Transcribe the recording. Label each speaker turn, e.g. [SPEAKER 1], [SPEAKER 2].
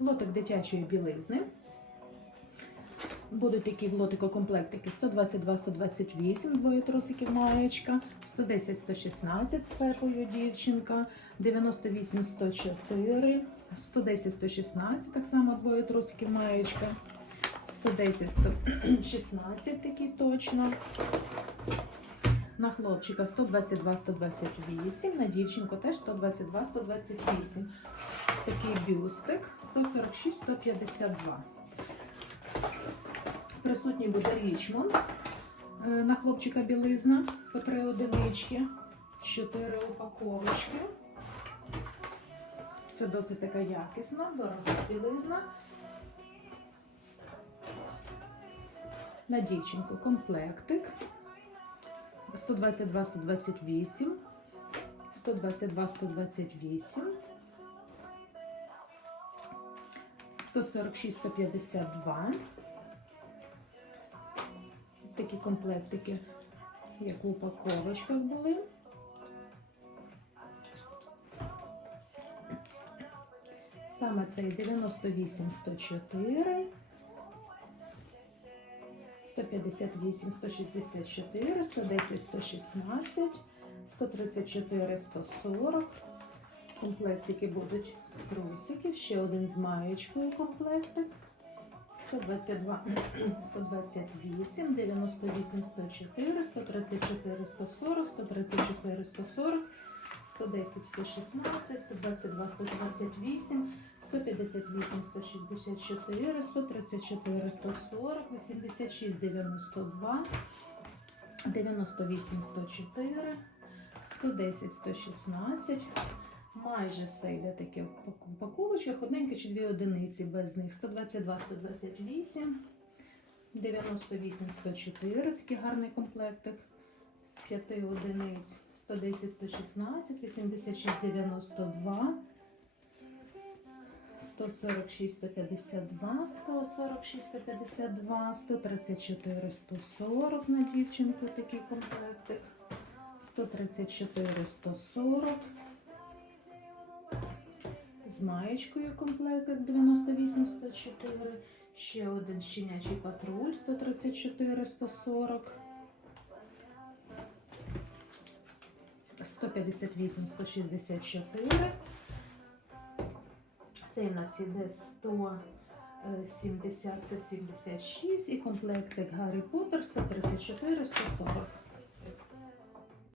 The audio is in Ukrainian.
[SPEAKER 1] Лотик дитячої білизни. Будуть такі в лотику комплектики 122-128, двоє трусиків маєчка, 110-116 з пепою дівчинка, 98-104, 110-116, так само двоє трусиків маєчка, 110-116 такі точно. На хлопчика 122-128, на дівчинку теж 122-128. Такий бюстик 146-152. Присутній буде Річмонд. Е, На хлопчика білизна по 3 одинички, 4 упаковочки. Це досить така якісна, дорога білизна. На дівчинку комплектик 122-128, 122-128, 146-152. Такі комплектики, як в упаковочках були. Саме цей 98 104, 158 164, 110 116, 134 140. Комплектики будуть з трусиків, ще один з маєчкою комплектик. 122, 128, 98, 104, 134, 140, 134, 140, 110, 116, 122, 128, 158, 164, 134, 140, 86, 92, 98, 104, 110, 116, Майже все йде таке в упаковочках, одненька чи дві одиниці без них. 122, 128, 98, 104, такий гарний комплектик з 5 одиниць, 110, 116, 86, 92, 146, 152, 146, 152, 134, 140 на дівчинку такий комплектик, 134, 140, з маєчкою комплектик 98-104, ще один щенячий патруль 134-140, 158-164. Цей у нас іде 170-176 і комплектик Гаррі Поттер 134-140.